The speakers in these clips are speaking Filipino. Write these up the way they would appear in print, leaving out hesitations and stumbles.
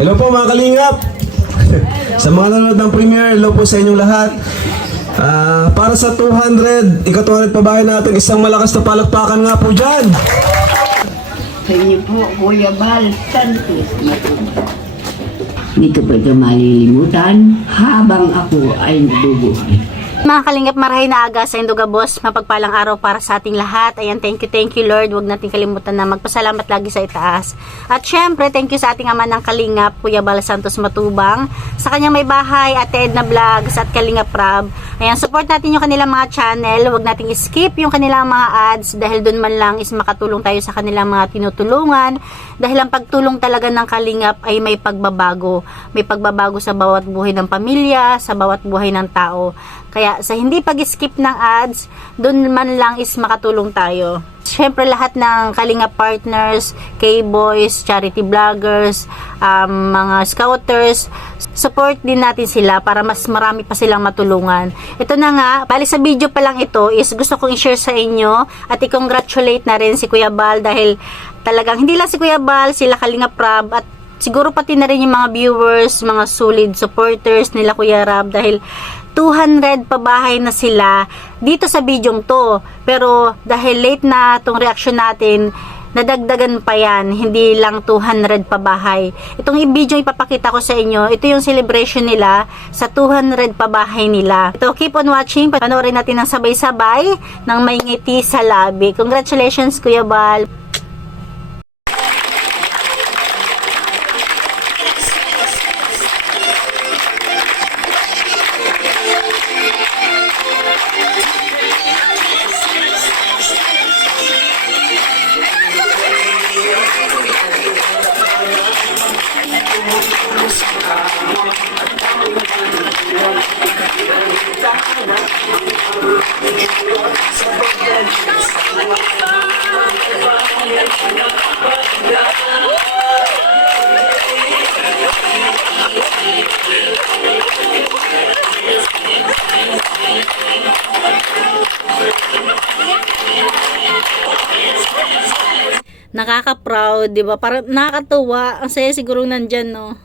Hello po mga kalingap. Sa mga nanonood ng premiere, hello po sa inyong lahat. Para sa 200, ika-200 pabahay natin, isang malakas na palakpakan nga po dyan. Sa inyo po, Kuya Bal Santos Matubang. Hindi ko pa ito malilimutan habang ako ay nabubuhay. Mga kalingap, marahay na aga sa Induga Boss, mapagpalang araw para sa ating lahat. Ayan, thank you Lord. Huwag natin kalimutan na magpasalamat lagi sa itaas. At syempre, thank you sa ating ama ng Kalingap, Kuya Bal Santos Matubang, sa kanyang may bahay, Ate Edna Vlogs at Kalingap Rab. Ayan, support natin yung kanilang mga channel. Huwag nating skip yung kanilang mga ads dahil dun man lang is makatulong tayo sa kanilang mga tinutulungan. Dahil ang pagtulong talaga ng Kalingap ay may pagbabago. May pagbabago sa bawat buhay ng pamilya, sa bawat buhay ng tao. Kaya sa hindi pag-skip ng ads, doon man lang is makatulong tayo. Siyempre lahat ng Kalingap partners, K-boys, charity vloggers, mga scouters, support din natin sila para mas marami pa silang matulungan. Ito na nga, bali sa video pa lang ito is gusto kong i-share sa inyo at i-congratulate na rin si Kuya Bal dahil talagang hindi lang si Kuya Bal, sila Kalingap Rab at siguro pati na rin yung mga viewers, mga solid supporters nila Kuya Rab dahil 200 pabahay na sila dito sa bidyong to. Pero dahil late na tong reaction natin, nadagdagan pa yan, hindi lang 200 pabahay. Itong video ipapakita ko sa inyo, ito yung celebration nila sa 200 pabahay nila. Ito, keep on watching, panoorin natin ng sabay-sabay ng may ngiti sa labi. Congratulations Kuya Bal. Nakaka-proud, 'di ba? Parang nakakatuwa. Ang saya siguro nandyan, no.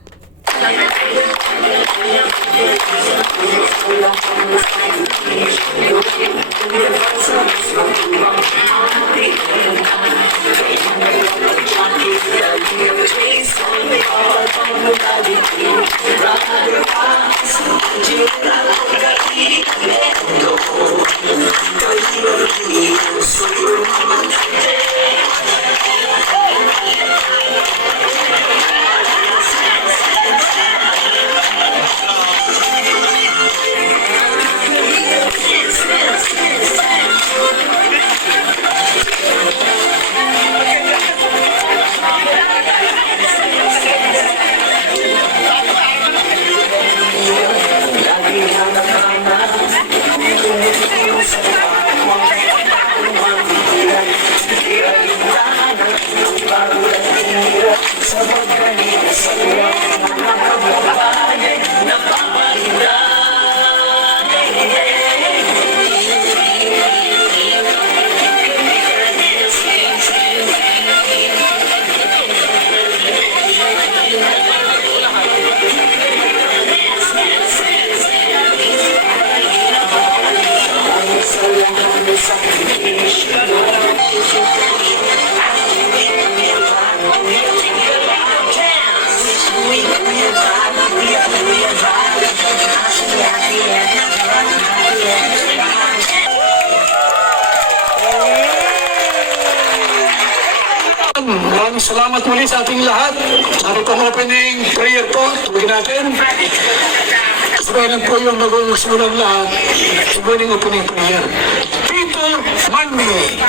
Maraming salamat muli sa ating lahat. Ano pong opening prayer po, tugin natin. Sabayan po yung mag-usimulang lahat. Sabayan yung opening prayer. Tito Manny.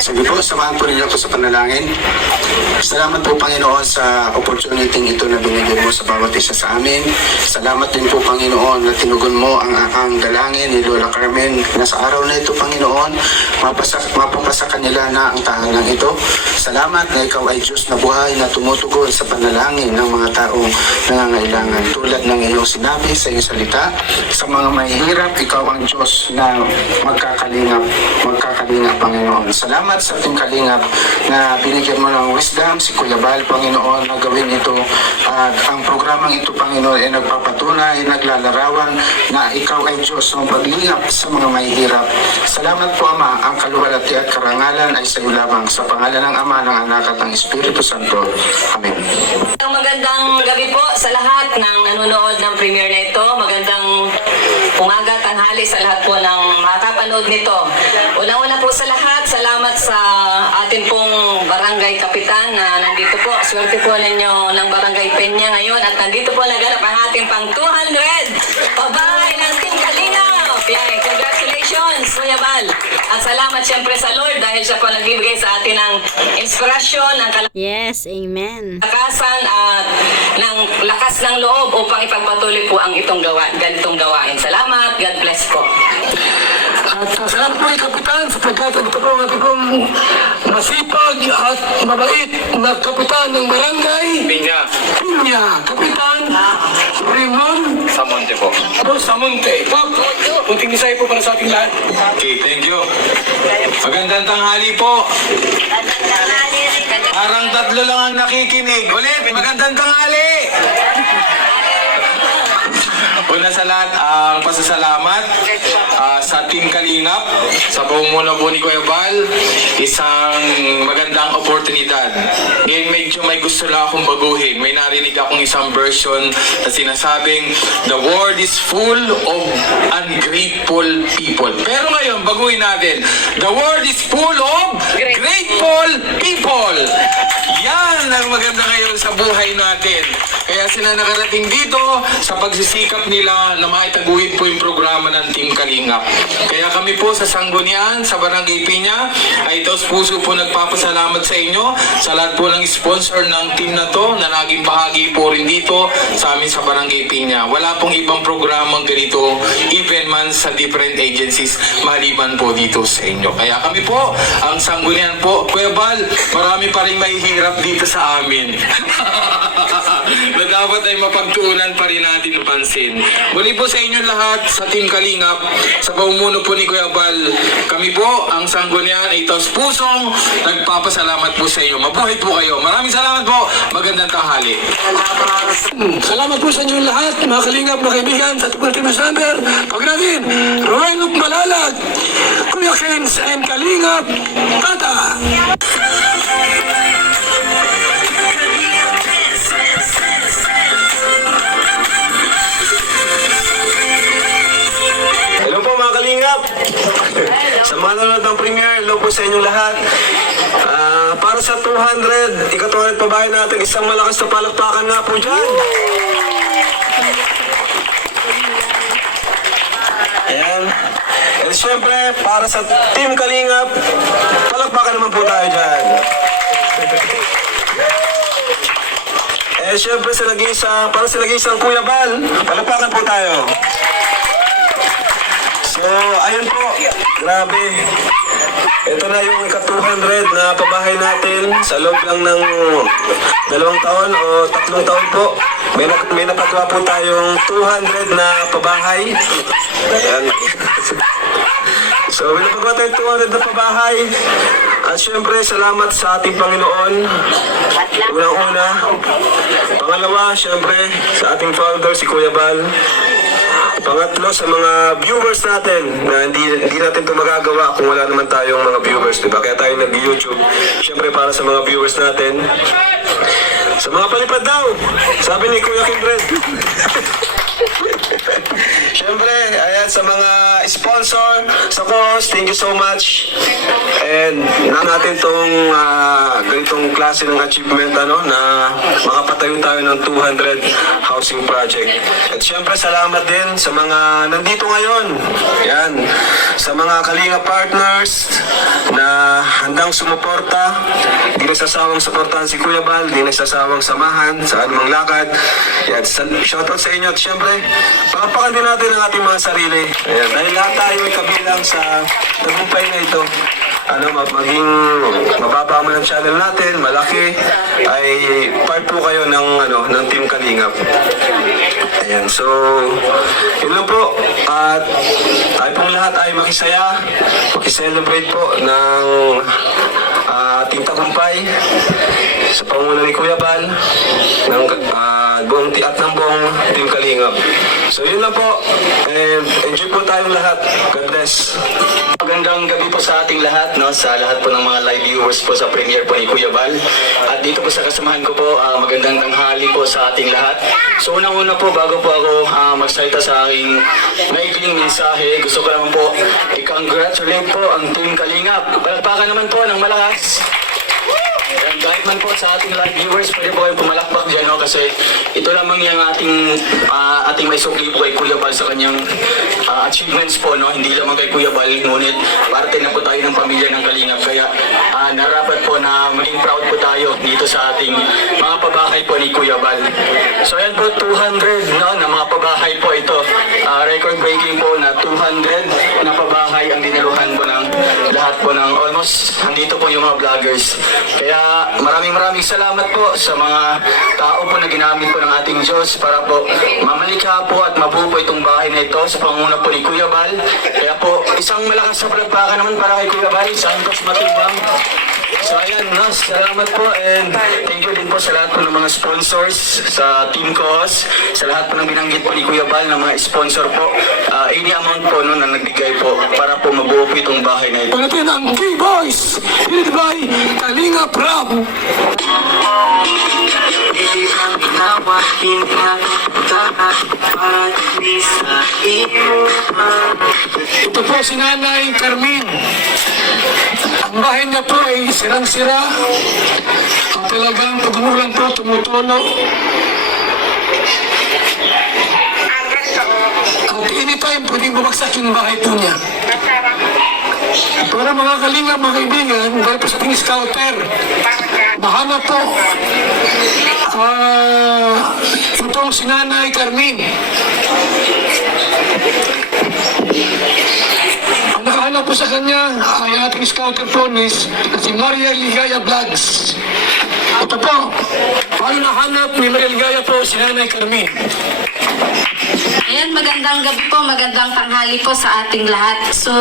Sige po, samahan po ninyo ako sa panalangin. Salamat po Panginoon sa opportunity ito na binigyan mo sa bawat isa sa amin. Salamat din po Panginoon na tinugon mo ang dalangin ni Lola Carmen na sa araw na ito Panginoon, mapapasa kanila na ang tahanan ito. Salamat na ikaw ay Diyos na buhay na tumutugon sa panalangin ng mga taong nangangailangan. Tulad ng iyong sinabi sa iyong salita, sa mga mahihirap, ikaw ang Diyos na magkakalingap, Panginoon. Salamat sa ating kalingap na binigyan mo ng wisdom si Kuya Bal, Panginoon, na gawin ito. At ang programang ito, Panginoon, ay nagpapatunay, naglalarawan na ikaw ay Diyos ng paglingap sa mga mahihirap. Salamat po, Ama, ang kaluwalhati at karangalan ay sa iyo lamang. Sa pangalan ng Ama, ng Anak at ng Espiritu Santo. Amen. Magandang gabi po sa lahat ng nanonood ng premiere na ito. Magandang umaga, tanghali sa lahat po ng makapanood nito. Una-una po sa lahat, salamat sa atin pong barangay kapitan na nandito po. Swerte po ninyo ng barangay Peña ngayon at nandito po naganap ang ating pang 200 pabahay ng Team Kalingap. Yan, congratulations, Kuya Bal. At salamat siyempre sa Lord dahil siya po nagbibigay sa atin ng inspirasyon, ng Yes, amen. kalakasan at ng lakas ng loob upang ipagpatuloy po ang ganitong gawain. Salamat, God bless po. At salamat po kay Kapitan sapagkat ito po ang ating pong masipag at mabait na Kapitan ng Barangay Piña. Kapitan Raymond Samonte po. Samonte. Kunting isay po para sa ating lahat. Okay, thank you. Magandang tanghali po. Parang tatlo lang ang nakikinig. Ulit, magandang tanghali. Una sa lahat, ang pasasalamat sa Team Kalingap, sa pamumuno po ni Kuya Bal, isang magandang oportunidad. Ngayon medyo may gusto lang akong baguhin. May narinig akong isang version na sinasabing, the world is full of ungrateful people. Pero ngayon, baguhin natin, the world is full of grateful people. Yan ang maganda ngayon sa buhay natin. Kaya sila nakarating dito sa pagsisikap nila na maitaguhin po yung programa ng Team Kalingap. Kaya kami po sa Sanggunian, sa Barangay Piña, ay taos puso po nagpapasalamat sa inyo, sa lahat po ng sponsor ng team na to, na naging bahagi po rin dito sa amin sa Barangay Piña. Wala pong ibang programang ganito, even man sa different agencies, maliban po dito sa inyo. Kaya kami po, ang Sanggunian po, Kuya Bal, marami pa rin mahihirap dito sa amin. Na dapat ay mapagtuunan pa rin natin pansin. Muli po sa inyo lahat sa Team Kalingap, sa pamumuno po ni Kuya Bal, kami po, ang Sanggunian, ay taos pusong nagpapasalamat po sa inyo. Mabuhay po kayo. Maraming salamat po. Magandang tanghali. Salamat po sa inyo lahat, mga Kalingap na kaibigan sa Tupal Team Member. Pag natin, Roel of Malalag, Kuya Kens and Kalingap, Tata. Hello po mga Kalingap. Sa mga nanonood ng premiere, hello po sa inyong lahat. Para sa 200, ika-200 pabahay natin, isang malakas na palakpakan nga po dyan. Ayan. And syempre, para sa Team Kalingap, palakpakan naman po tayo dyan. Eh syempre, para sa nag-iisang Kuya Bal, palakpakan po tayo. So, ayun po, grabe. Ito na yung ika-200 na pabahay natin sa loob lang ng 2 taon o 3 taon po. May napagawa po tayong 200 na pabahay. Ayan. So, may napagawa tayong 200 na pabahay. At syempre, salamat sa ating Panginoon. Unang-una. Pangalawa, syempre, sa ating founder, si Kuya Bal. Pangatlo, sa mga viewers natin na hindi natin ito magagawa kung wala naman tayong mga viewers, diba? Kaya tayo nag-YouTube. Siyempre para sa mga viewers natin. Sa mga palipad daw, sabi ni Kuya Kindred. Siyempre, ayan, sa mga sponsor, sa cause, thank you so much. And natin tong ganitong klase ng achievement na makapatayo tayo ng 200 housing project. At siyempre, salamat din sa mga nandito ngayon. Yan, sa mga Kalinga partners na handang sumuporta. Di nagsasawang suportahan si Kuya Bal, di nagsasawang samahan sa anumang lakad. Yan, shoutout sa inyo at siyempre, pakapakan din natin ang ating mga sarili. Ayan, dahil lahat tayo ay kabilang sa tagumpay na ito. maging mababa man ang channel natin, malaki, ay part po kayo ng Team Kalingap. Ayan, so, yun lang po. At tayo pong lahat ay makisaya-celebrate po ng ating tagumpay sa panguna ni Kuya Bal ng buong Team Kalingap. So yun lang po, and enjoy po tayong lahat. God bless. Magandang gabi po sa ating lahat, no? Sa lahat po ng mga live viewers po sa premiere po ni Kuya Bal. At dito po sa kasamahan ko po, magandang tanghali po sa ating lahat. So unang-una po, bago po ako magsalita sa aking maikling mensahe, gusto ko naman po i-congratulate po ang Team Kalingap. Palakpakan naman po ng malakas. And kahit man po sa ating live viewers, pwede po kayong pumalakpak dyan, no? Kasi ito lamang yung ating may sukli po kay Kuya Bal sa kanyang achievements po, no? Hindi lamang kay Kuya Bal, ngunit parte na po tayo ng pamilya ng Kalingap. Kaya narapat po na maging proud po tayo dito sa ating mga pabahay po ni Kuya Bal. So yan po, 200 no, na mga pabahay po ito. Record breaking po na 200 na pabahay ang diniluhan po ng lahat po ng almost andito po yung mga vloggers. Kaya maraming salamat po sa mga tao po na ginamit po ng ating Diyos para po mamalikha po at mabuo po itong bahay na ito sa pangunguna po ni Kuya Bal. Kaya po isang malakas na palakpakan naman para kay Kuya Bal, Santos Matubang. So ayan, no, salamat po and thank you din po sa lahat po ng mga sponsors sa Team Cos, sa lahat po ng binanggit po ni Kuya Bal ng mga sponsor po. Any amount po no, na nagbigay po para po mabuo po itong bahay na ito. Pagdating ang K-Boys, led by Kalingap Rap. Ito po si Nanay Carmen. Ang bahay niya po ay sirang-sira. Ang talagang pagmulang po tumutulo. At anytime pwedeng bumagsak yung bahay po niya. Para mga Kalingap, mga kaibigan, dahil po sa ating scouter, mahanap po itong si Nanay Carmen. Ang nakahanap po sa kanya ay ating scouter po na si Maria Ligaya Vlogs. Ito po, paano nahanap ni Maria Ligaya po si Nanay Carmen? Ayan, magandang gabi po, magandang tanghali po sa ating lahat. So,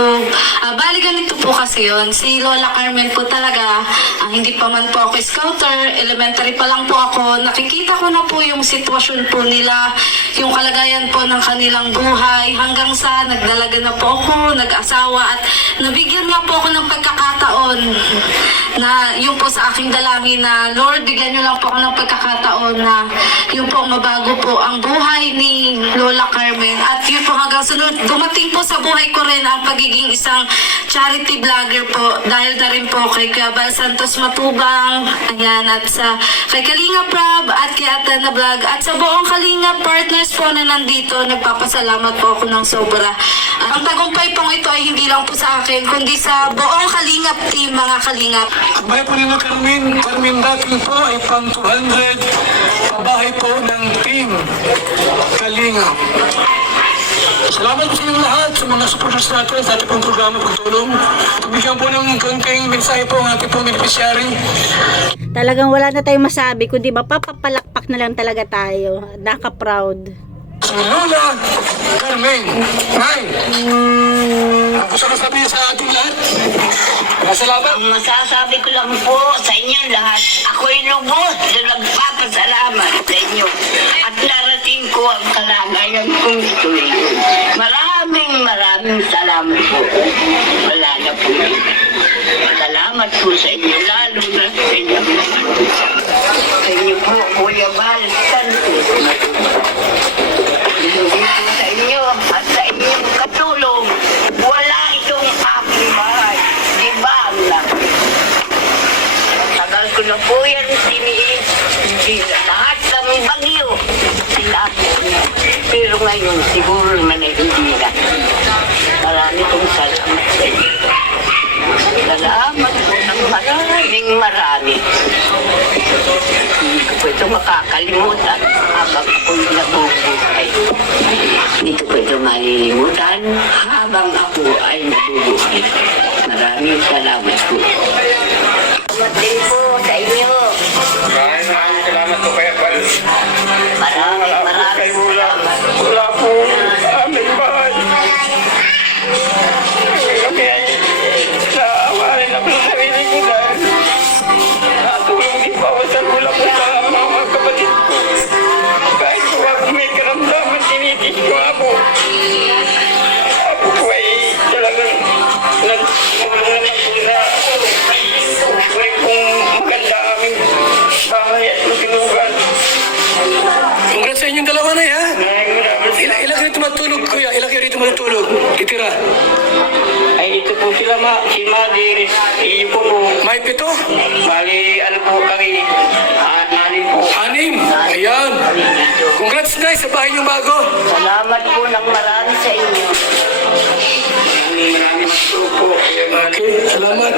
bali ganito po kasi yun. Si Lola Carmen po talaga, hindi pa man po ako scouter, elementary pa lang po ako. Nakikita ko na po yung sitwasyon po nila, yung kalagayan po ng kanilang buhay, hanggang sa nagdalaga na po ako, nag-asawa, at nabigyan nga po ako ng pagkakataon na yung po sa aking dalangin na, Lord, bigyan nyo lang po ako ng pagkakataon na yung po mabago po ang buhay ni Lola Carmen. At yun po hanggang sunod, dumating po sa buhay ko rin ang pagiging isang charity vlogger po dahil na rin po kay Kuya Bal Santos Matubang, ayan, at kay Kalingap Rab at kay Atana Vlog at sa buong Kalingap partners po na nandito, nagpapasalamat po ako ng sobra. Ang tagumpay pong ito ay hindi lang po sa akin kundi sa buong Kalingap team, mga Kalingap. Ang bahay po nila Carmen dating po ay pang 200 pabahay po ng Team Kalingap. Salamat po sa inyong lahat sa mga supporters natin sa ating pong programa pagtulong. Bigyan po ng konting mensahe po ang ating pong beneficiary. Talagang wala na tayong masabi, kundi mapapapalakpak na lang talaga tayo. Naka-proud. Si Lola Carmen. Hi! Gusto ko sabihin sa ating lahat. Salamat. Masasabi ko lang po sa inyo lahat, ako'y lubos na nagpapasalamat sa inyo at narating ko ang kalagayan kong ito. Maraming salamat po. Wala na po. Salamat po sa inyo, lalo na sa inyo. Sa inyo po, Kuya Bal Santos. Hindi po sa inyo at sa inyong katulong, wala itong aking bahay. Di ba, anak? Tagal ko na po yan sinihin. Hindi lahat ng bagyo. Sila po niya. Pero ngayon, siguro naman ay hindi na. Marami kong salamat sa inyo. Salamat po ng marami. Hindi ko po ito makakalimutan habang ako'y nabubuhay. Hindi ko po ito malilimutan habang ako ay nabubuhay. Maraming salamat po. Salamat din po sa inyo. Maraming salamat po kaya Bal. Maraming salamat. Wala po aming bahay. Kami ay naawarin ako sa sarili ko dahil natulong din po ako sa gulang ko sa mga kapatid ko. Kahit po ako may karamdaman, tinitis ko ako. Ako po ay talagang nagtulong naman po na rin pong maganda aming bahay at lugar. Congrats sa inyong dalawa na ha. Ilan kayo rito matulog, kuya? Ilan kayo rito matulog? Itira. Ay, ito po sila si Mother, iyo po po. May 7? Bali, ano po kami, nanin po. 6. Ayan. Congrats na sa bahay niyong bago. Salamat po ng marami sa inyo. Maraming po. Okay, salamat.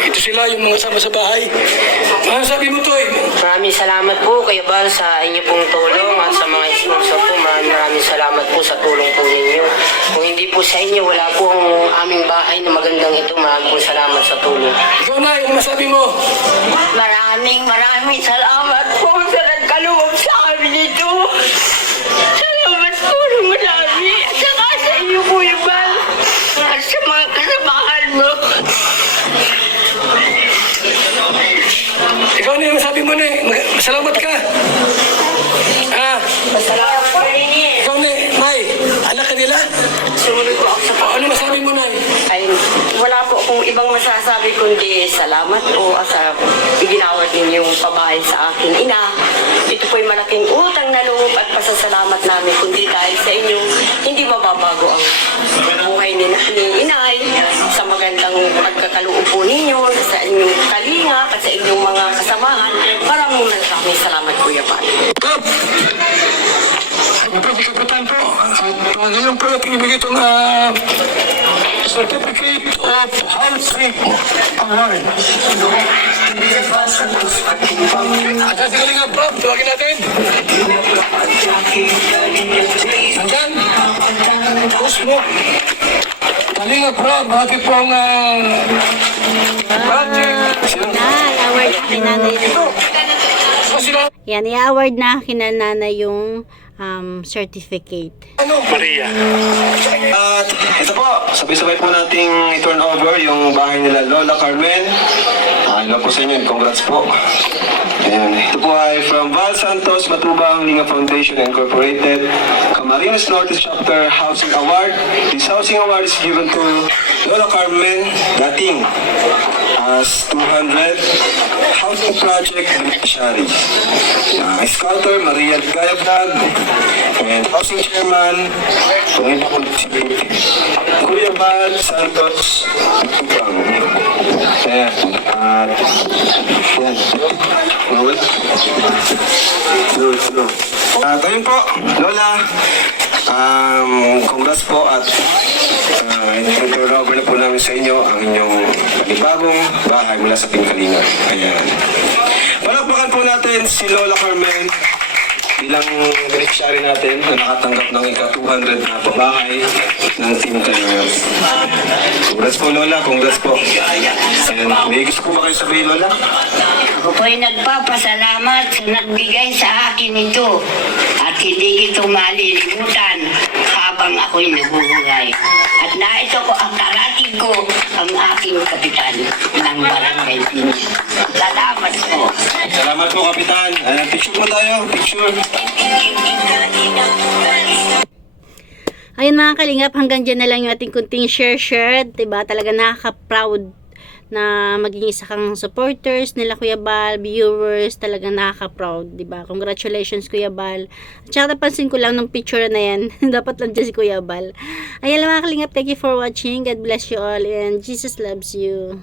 Ito sila yung mga sama sa bahay. Ano sabi mo, Toy? Maraming salamat po Kuya Bal sa inyo pong tulong at sa mga sponsor po. Maraming salamat po sa tulong po ninyo. Kung hindi po sa inyo, wala po ang aming bahay na magandang ito. Maraming po salamat sa tulong. Ikaw na, yung masabi mo. Maraming salamat po sa nagkaloob sa amin ito. Salamat po ng marami. At saka sa iyo, Kuya Bal. At sa mga kasamahan mo. Ikaw na yung masabi mo na eh. Salamat ka. Salamat po rin eh. Ikaw na, Nay. Anak ka nila? Sumunod po ako sa Ano masabi mo, Nay? ay wala po akong ibang masasabi kundi salamat po sa iginawad ninyong pabahay sa aking ina. Ito po'y malaking utang na loob at pasasalamat namin kundi dahil sa inyo hindi mababago ang buhay ni inay sa magandang pagkakaloob po ninyo sa inyong kalinga at sa inyong mga kasamahan. Maraming salamat Kuya Pat. Bob! Ang kapitan po. At ngayon po natin ibigay itong Certificate of Housing Award. At sa Kalinga Prof, tawagin natin. Nandyan? Kusmo. Kalinga Prof, hati pong project. Award na kinanay Ito. Sila. yan, i-award na kinanay yung certificate. Maria. At ito po, sabay-sabay po nating i-turn over yung bahay nila Lola Carmen. Ano po sa inyo, congrats po. Ayan. Ito po ay from Val Santos Matubang Linga Foundation Incorporated, Camarines Norte Chapter Housing Award. This housing award is given to Lola Carmen Dating as 200 housing project beneficiary. Sculptor Maria Gaya Vlog and housing chairman Kuya Bal Santos Matubang. Ayan. At yan. Ayun po, Lola, congrats po at i-turn over na po namin sa inyo ang inyong panibagong bahay mula sa Pingkalinga. Ayan. Palakpakan po natin si Lola Carmen bilang beneficiary natin na nakatanggap ng ika-200 na pabahay ng Team Kalinga. Congrats po, Lola. Congrats po. And may gusto po ba kayo sabihin, Lola? Ako po'y nagpapasalamat sa nagbigay sa akin ito at hindi ito malilimutan habang ako'y nabubuhay. At naito ko ang karating ko ang aking kapitan ng barangay din. Salamat po. Salamat po, Kapitan. Picture po tayo. Picture. Ayun mga kalingap, hanggang dyan na lang yung ating kunting share. Diba? Talaga nakaka-proud na maging isa kang supporters nila Kuya Bal, viewers, talaga nakaka-proud, diba? Congratulations Kuya Bal. At saka napansin ko lang nung picture na yan, dapat lang dyan si Kuya Bal. Ayan lang mga kalingap, thank you for watching. God bless you all and Jesus loves you.